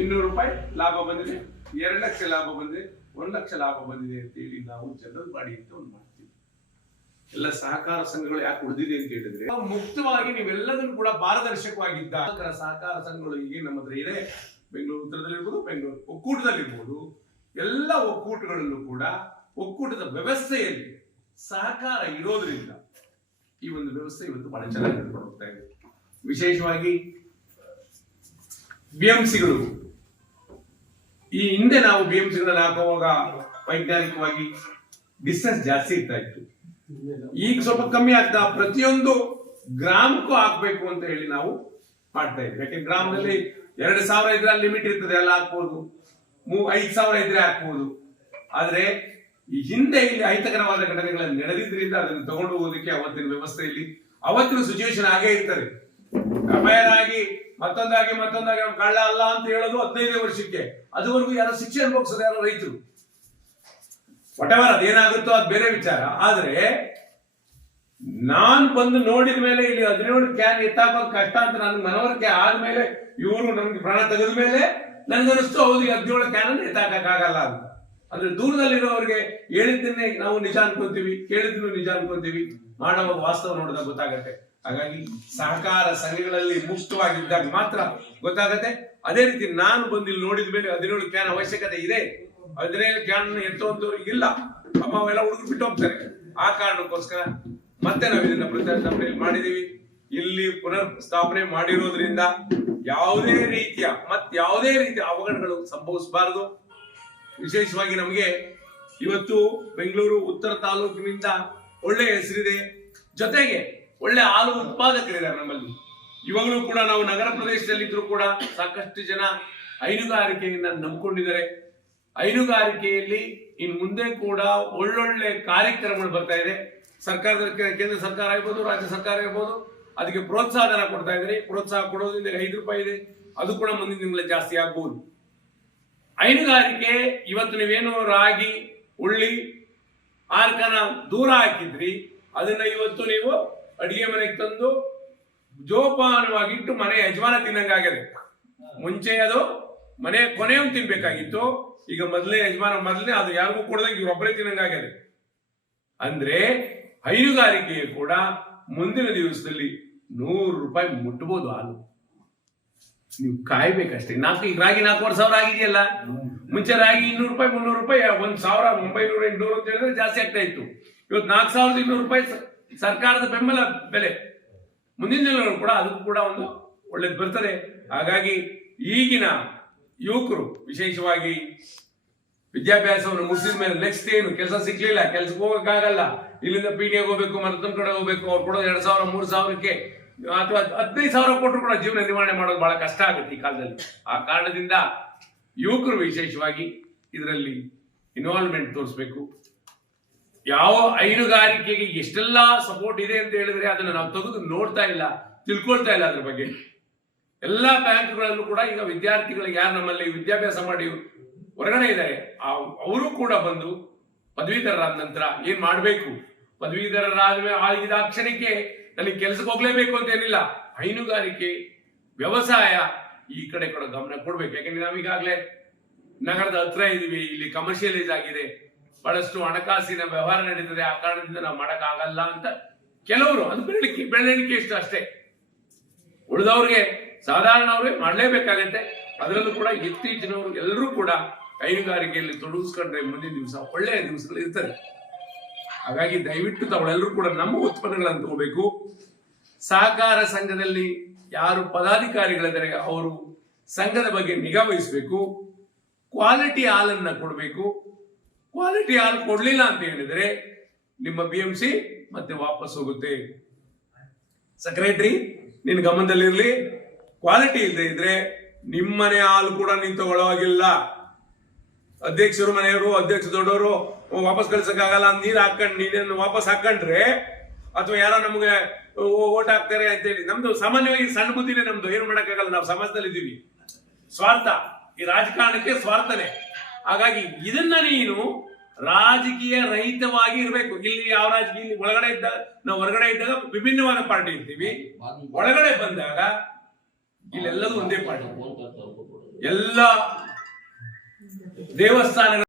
ಇನ್ನೂರು ರೂಪಾಯಿ ಲಾಭ ಬಂದಿದೆ. ಎರಡು ಲಕ್ಷ ಲಾಭ ಬಂದಿದೆ. ಒಂದು ಲಕ್ಷ ಲಾಭ ಬಂದಿದೆ ಅಂತ ಹೇಳಿ ನಾವು ಜನರಲ್ ಬಾಡಿ ಅಂತ ಒಂದು ಮಾಡ್ತೀವಿ. ಎಲ್ಲ ಸಹಕಾರ ಸಂಘಗಳು ಯಾಕೆ ಉಳಿದಿದೆ ಅಂತ ಹೇಳಿದ್ರೆ ಮುಕ್ತವಾಗಿ ನೀವೆಲ್ಲದನ್ನು ಕೂಡ ಪಾರದರ್ಶಕವಾಗಿದ್ದ ಸಹಕಾರ ಸಂಘಗಳು ಈಗ ನಮ್ಮ ಹತ್ರ ಇದೆ. ಬೆಂಗಳೂರು ಉತ್ತರದಲ್ಲಿರ್ಬೋದು, ಬೆಂಗಳೂರು ಒಕ್ಕೂಟದಲ್ಲಿರ್ಬೋದು. ಎಲ್ಲ ಒಕ್ಕೂಟಗಳಲ್ಲೂ ಕೂಡ ಒಕ್ಕೂಟದ ವ್ಯವಸ್ಥೆಯಲ್ಲಿ ಸಹಕಾರ ಇರೋದ್ರಿಂದ ಈ ಒಂದು ವ್ಯವಸ್ಥೆ ಇವತ್ತು ಬಹಳ ಚೆನ್ನಾಗಿ ಹೋಗ್ತಾ ಇದೆ. ವಿಶೇಷವಾಗಿ ಬಿಎಂಸಿಗಳು ಈ ಹಿಂದೆ ನಾವು ಬಿಎಂಸಿಗಳಲ್ಲಿ ಹಾಕುವಾಗ ವೈಜ್ಞಾನಿಕವಾಗಿ ಡಿಸ್ಟೆನ್ಸ್ ಜಾಸ್ತಿ ಇರ್ತಾ ಇತ್ತು. ಈಗ ಸ್ವಲ್ಪ ಕಮ್ಮಿ ಆಗ್ತಾ ಪ್ರತಿಯೊಂದು ಗ್ರಾಮಕ್ಕೂ ಹಾಕ್ಬೇಕು ಅಂತ ಹೇಳಿ ನಾವು ಮಾಡ್ತಾ ಇದ್ವಿ ಯಾಕೆ ಗ್ರಾಮದಲ್ಲಿ ಎರಡು ಸಾವಿರ ಇದ್ರೆ ಲಿಮಿಟ್ ಇರ್ತದೆ ಎಲ್ಲ ಹಾಕ್ಬೋದು ಮೂ ಐದು ಸಾವಿರ ಇದ್ರೆ ಹಾಕ್ಬೋದು ಆದ್ರೆ ಈ ಹಿಂದೆ ಇಲ್ಲಿ ಅಹಿತಕರವಾದ ಘಟನೆಗಳಲ್ಲಿ ನಡೆದಿದ್ರಿಂದ ಅದನ್ನು ತಗೊಂಡು ಹೋಗೋದಕ್ಕೆ ಅವತ್ತಿನ ವ್ಯವಸ್ಥೆಯಲ್ಲಿ ಅವತ್ತಿನ ಸಿಚುವೇಶನ್ ಆಗೇ ಇರ್ತದೆ. ಆಗಿ ಮತ್ತೊಂದಾಗಿ ಮತ್ತೊಂದಾಗಿ ಅವ್ನು ಕಳ್ಳ ಅಲ್ಲ ಅಂತ ಹೇಳೋದು ಹದಿನೈದನೇ ವರ್ಷಕ್ಕೆ. ಅದುವರೆಗೂ ಯಾರು ಶಿಕ್ಷೆ ಅನುಭವಿಸೋದು ಯಾರು ರೈತರು. ಒಟವರ್ ಅದೇನಾಗುತ್ತೋ ಅದು ಬೇರೆ ವಿಚಾರ. ಆದ್ರೆ, ನಾನ್ ಬಂದು ನೋಡಿದ ಮೇಲೆ ಇಲ್ಲಿ ಹದಿನೇಳು ಕ್ಯಾನ್ ಎತ್ತಾಕೋದು ಕಷ್ಟ ಅಂತ ನನ್ಗೆ ಮನವರಿಕೆ ಆದ್ಮೇಲೆ ಇವರು ನಮ್ಗೆ ಪ್ರಾಣ ತೆಗೆದ ಮೇಲೆ ನನ್ಗನಿಸ್ತು ಹೌದು ಹದಿನೇಳು ಕ್ಯಾನ್ ಅನ್ನು ಎತ್ತಾಕಕ್ಕಾಗಲ್ಲ ಅಂತ. ಅಂದ್ರೆ ದೂರದಲ್ಲಿರೋರಿಗೆ ಹೇಳಿದ್ದನ್ನೇ ನಾವು ನಿಜ ಅನ್ಕೊಂತೀವಿ, ಕೇಳಿದ್ದನ್ನು ನಿಜ ಅನ್ಕೊಂತೀವಿ. ಮಾಡುವ ವಾಸ್ತವ ನೋಡಿದಾಗ ಗೊತ್ತಾಗತ್ತೆ. ಹಾಗಾಗಿ ಸಹಕಾರ ಸಂಘಗಳಲ್ಲಿ ಮುಕ್ತವಾಗಿದ್ದಾಗ ಮಾತ್ರ ಗೊತ್ತಾಗತ್ತೆ. ಅದೇ ರೀತಿ ನಾನು ಬಂದು ಇಲ್ಲಿ ನೋಡಿದ ಮೇಲೆ ಹದಿನೇಳು ಕ್ಯಾನ್ ಅವಶ್ಯಕತೆ ಇದೆ. ಹದಿನೇಳು ಕ್ಯಾನ್ ಎತ್ತುವಂತೂ ಇಲ್ಲ. ಅಮ್ಮ ಅವೆಲ್ಲ ಹುಡುಗರು ಬಿಟ್ಟು ಹೋಗ್ತಾರೆ. ಆ ಕಾರಣಕ್ಕೋಸ್ಕರ ಮತ್ತೆ ನಾವು ಇದನ್ನ ಪ್ರತಿಷ್ಠಾಪನೆ ಮಾಡಿದೀವಿ. ಇಲ್ಲಿ ಪುನರ್ ಸ್ಥಾಪನೆ ಮಾಡಿರೋದ್ರಿಂದ ಯಾವುದೇ ರೀತಿಯ ಮತ್ ಯಾವುದೇ ರೀತಿಯ ಅವಘಡಗಳು ಸಂಭವಿಸಬಾರದು. ವಿಶೇಷವಾಗಿ ನಮಗೆ ಇವತ್ತು ಬೆಂಗಳೂರು ಉತ್ತರ ತಾಲೂಕಿನಿಂದ ಒಳ್ಳೆ ಹೆಸರಿದೆ. ಜೊತೆಗೆ ಒಳ್ಳೆ ಹಾಲು ಉತ್ಪಾದಕರಿದ್ದಾರೆ ನಮ್ಮಲ್ಲಿ. ಇವಾಗಲೂ ಕೂಡ ನಾವು ನಗರ ಪ್ರದೇಶದಲ್ಲಿದ್ದರೂ ಕೂಡ ಸಾಕಷ್ಟು ಜನ ಹೈನುಗಾರಿಕೆಯನ್ನ ನಂಬಿಕೊಂಡಿದ್ದಾರೆ. ಹೈನುಗಾರಿಕೆಯಲ್ಲಿ ಇನ್ ಮುಂದೆ ಕೂಡ ಒಳ್ಳೊಳ್ಳೆ ಕಾರ್ಯಕ್ರಮಗಳು ಬರ್ತಾ ಇದೆ. ಸರ್ಕಾರದ ಕೇಂದ್ರ ಸರ್ಕಾರ ಇರ್ಬೋದು ರಾಜ್ಯ ಸರ್ಕಾರ ಇರ್ಬೋದು ಅದಕ್ಕೆ ಪ್ರೋತ್ಸಾಹನ ಕೊಡ್ತಾ ಇದ್ದಾರೆ. ಪ್ರೋತ್ಸಾಹ ಕೊಡೋದ್ರಿಂದ ಐದು ರೂಪಾಯಿ ಇದೆ. ಅದು ಕೂಡ ಮುಂದಿನ ತಿಂಗಳ ಜಾಸ್ತಿ ಆಗ್ಬೋದು. ಹೈನುಗಾರಿಕೆ, ಇವತ್ತು ನೀವೇನು ರಾಗಿ ಉಳ್ಳಿ ಆರ್ಕನ ದೂರ ಹಾಕಿದ್ರಿ. ಅದನ್ನ ಇವತ್ತು ನೀವು ಅಡಿಗೆ ಮನೆಗೆ ತಂದು ಜೋಪಾನವಾಗಿ ಇಟ್ಟು ಮನೆ ಯಜಮಾನ ತಿನ್ನಂಗಾಗಿದೆ ಮುಂಚೆ ಅದು ಮನೆ ಕೊನೆಯವ್ನು ತಿನ್ಬೇಕಾಗಿತ್ತು. ಈಗ ಮೊದಲೇ ಯಜಮಾನ ಮೊದಲೇ ಅದು ಯಾರಿಗೂ ಕೊಡದಂಗೆ ಇವ್ರೊಬ್ಬರೇ ತಿನ್ನಂಗಾಗಿದೆ ಅಂದ್ರೆ ಹೈನುಗಾರಿಕೆಯು ಕೂಡ ಮುಂದಿನ ದಿವಸದಲ್ಲಿ ನೂರು ರೂಪಾಯಿ ಮುಟ್ಟಬಹುದು ಹಾಲು. ನೀವು ಕಾಯ್ಬೇಕಷ್ಟೇ. ನಾಲ್ಕು ಈಗ ರಾಗಿ ನಾಲ್ಕೂವರೆ ಸಾವಿರ ಆಗಿದೆಯಲ್ಲ? ಮುಂಚೆ ರಾಗಿ ಇನ್ನೂರು ರೂಪಾಯಿ, ಮುನ್ನೂರು ರೂಪಾಯಿ, ಒಂದ್ ಸಾವಿರ, ಒಂಬೈನೂರ, ಎಂಟುನೂರು ಅಂತ ಹೇಳಿದ್ರೆ ಜಾಸ್ತಿ ಆಗ್ತಾ ಇತ್ತು. ಇವತ್ತು ನಾಲ್ಕು ಸಾವಿರದ ಇನ್ನೂರು ರೂಪಾಯಿ ಸರ್ಕಾರದ ಬೆಂಬಲ ಬೆಲೆ. ಮುಂದಿನ ದಿನಗಳು ಕೂಡ ಅದಕ್ಕೂ ಕೂಡ ಒಂದು ಒಳ್ಳೇದು ಬರ್ತದೆ. ಹಾಗಾಗಿ ಈಗಿನ ಯುವಕರು, ವಿಶೇಷವಾಗಿ ವಿದ್ಯಾಭ್ಯಾಸವನ್ನು ಮುಗಿಸಿದ ಮೇಲೆ ನೆಕ್ಸ್ಟ್ ಏನು? ಕೆಲಸ ಸಿಗ್ಲಿಲ್ಲ, ಕೆಲಸಕ್ಕೆ ಹೋಗಕ್ಕಾಗಲ್ಲ. ಇಲ್ಲಿಂದ ಪೀಣಿಗೆ ಹೋಗ್ಬೇಕು ಮರತನ ಕಡೆ ಹೋಗ್ಬೇಕು, ಅವ್ರು ಕೊಡೋದು ಎರಡ್ ಸಾವಿರ, ಮೂರು ಸಾವಿರಕ್ಕೆ ಅಥವಾ ಹದಿನೈದು ಸಾವಿರ ಕೊಟ್ಟರು ಕೂಡ ಜೀವನ ನಿರ್ವಹಣೆ ಮಾಡೋದು ಬಹಳ ಕಷ್ಟ ಆಗುತ್ತೆ ಈ ಕಾಲದಲ್ಲಿ. ಆ ಕಾರಣದಿಂದ ಯುವಕರು ವಿಶೇಷವಾಗಿ ಇದರಲ್ಲಿ ಇನ್ವಾಲ್ವ್ಮೆಂಟ್ ತೋರಿಸ್ಬೇಕು. ಯಾವ ಹೈನುಗಾರಿಕೆಗೆ ಎಷ್ಟೆಲ್ಲ ಸಪೋರ್ಟ್ ಇದೆ ಅಂತ ಹೇಳಿದ್ರೆ ಅದನ್ನ ನಾವು ತೆಗೆದು ನೋಡ್ತಾ ಇಲ್ಲ, ತಿಳ್ಕೊಳ್ತಾ ಇಲ್ಲ ಅದ್ರ ಬಗ್ಗೆ. ಎಲ್ಲಾ ಬ್ಯಾಂಕ್ಗಳಲ್ಲೂ ಕೂಡ ಈಗ ವಿದ್ಯಾರ್ಥಿಗಳಿಗೆ ಯಾರು ನಮ್ಮಲ್ಲಿ ವಿದ್ಯಾಭ್ಯಾಸ ಮಾಡಿ ಹೊರಗಡೆ ಇದ್ದಾರೆ ಅವರು ಕೂಡ ಬಂದು ಪದವೀಧರರಾದ ನಂತರ ಏನ್ ಮಾಡಬೇಕು? ಪದವೀಧರರಾದ ಆಗಿದ ಕ್ಷಣಕ್ಕೆ ನನಗೆ ಕೆಲಸಕ್ಕೆ ಹೋಗ್ಲೇಬೇಕು ಅಂತ ಏನಿಲ್ಲ. ಹೈನುಗಾರಿಕೆ, ವ್ಯವಸಾಯ ಈ ಕಡೆ ಕೂಡ ಗಮನ ಕೊಡ್ಬೇಕು. ಯಾಕಂದ್ರೆ ನಾವೀಗಾಗ್ಲೇ ನಗರದ ಹತ್ರ ಇದೀವಿ, ಇಲ್ಲಿ ಕಮರ್ಷಿಯಲೈಸ್ ಆಗಿದೆ. ಬಹಳಷ್ಟು ಹಣಕಾಸಿನ ವ್ಯವಹಾರ ನಡೀತದೆ, ಆ ಕಾರಣದಿಂದ ನಾವು ಮಾಡಕ್ಕಾಗಲ್ಲ ಅಂತ ಕೆಲವರು, ಅದು ಬೆಳಲಿಕ್ಕೆ ಬೆಳವಣಿಗೆ ಇಷ್ಟು ಅಷ್ಟೇ. ಉಳಿದವ್ರಿಗೆ ಸಾಧಾರಣ ಅವ್ರಿಗೆ ಮಾಡಲೇಬೇಕಾಗತ್ತೆ. ಅದರಲ್ಲೂ ಕೂಡ ಇತ್ತೀಚಿನವರು ಎಲ್ಲರೂ ಕೂಡ ಹೈನುಗಾರಿಕೆಯಲ್ಲಿ ತೊಡಗಿಸ್ಕೊಂಡ್ರೆ ಮುಂದಿನ ದಿವಸ ಒಳ್ಳೆಯ ದಿವಸಗಳು ಇರ್ತದೆ. ಹಾಗಾಗಿ ದಯವಿಟ್ಟು ತಾವೆಲ್ಲರೂ ಕೂಡ ನಮ್ಮ ಉತ್ಪನ್ನಗಳನ್ನು ತಗೋಬೇಕು. ಸಹಕಾರ ಸಂಘದಲ್ಲಿ ಯಾರು ಪದಾಧಿಕಾರಿಗಳಿದ್ದಾರೆ, ಅವರು ಸಂಘದ ಬಗ್ಗೆ ನಿಗಾ ವಹಿಸಬೇಕು. ಕ್ವಾಲಿಟಿ ಹಾಲನ್ನು ಕೊಡಬೇಕು. ಕ್ವಾಲಿಟಿ ಹಾಲು ಕೊಡ್ಲಿಲ್ಲ ಅಂತ ಹೇಳಿದ್ರೆ ನಿಮ್ಮ ಬಿ ಎಂ ಸಿ ಮತ್ತೆ ವಾಪಸ್ ಹೋಗುತ್ತೆ. ಸೆಕ್ರೆಟರಿ ನಿನ್ನ ಗಮನದಲ್ಲಿರಲಿ. ಕ್ವಾಲಿಟಿ ಇಲ್ಲದೆ ಇದ್ರೆ ನಿಮ್ಮನೆ ಹಾಲು ಕೂಡ ನೀನ್ ತಗೊಳ್ಳೋವಾಗಿಲ್ಲ ಅಧ್ಯಕ್ಷರು, ಮನೆಯವರು, ಅಧ್ಯಕ್ಷ ದೊಡ್ಡವರು ವಾಪಸ್ ಕಳ್ಸಕ್ಕಾಗಲ್ಲ ನೀರು ಹಾಕೊಂಡು ನೀರನ್ನು ವಾಪಸ್ ಹಾಕೊಂಡ್ರೆ ಅಥವಾ ಯಾರೋ ನಮಗೆ ಓಟ್ ಹಾಕ್ತಾರೆ ಅಂತ ಹೇಳಿ. ನಮ್ದು ಸಾಮಾನ್ಯವಾಗಿ ಸಣ್ಣ ಬುದ್ಧಿನೇ ನಮ್ದು. ಏನು ಮಾಡೋಕ್ಕಾಗಲ್ಲ. ನಾವು ಸಮಾಜದಲ್ಲಿ ಇದ್ದೀವಿ ಸ್ವಾರ್ಥ. ಈ ರಾಜಕಾರಣಕ್ಕೆ ಸ್ವಾರ್ಥನೆ. ಹಾಗಾಗಿ ಇದನ್ನ ನೀನು ರಾಜಕೀಯ ರಹಿತವಾಗಿ ಇರಬೇಕು. ಇಲ್ಲಿ ಯಾವ ರಾಜಕೀಯ ಇಲ್ಲಿ ಒಳಗಡೆ ಇದ್ದಾಗ ನಾವು ಹೊರಗಡೆ ಇದ್ದಾಗ ವಿಭಿನ್ನವಾದ ಪಾರ್ಟಿ ಇರ್ತೀವಿ. ಒಳಗಡೆ ಬಂದಾಗ ಇಲ್ಲೆಲ್ಲದೂ ಒಂದೇ ಪಾರ್ಟಿ. ಎಲ್ಲ ದೇವಸ್ಥಾನಗಳ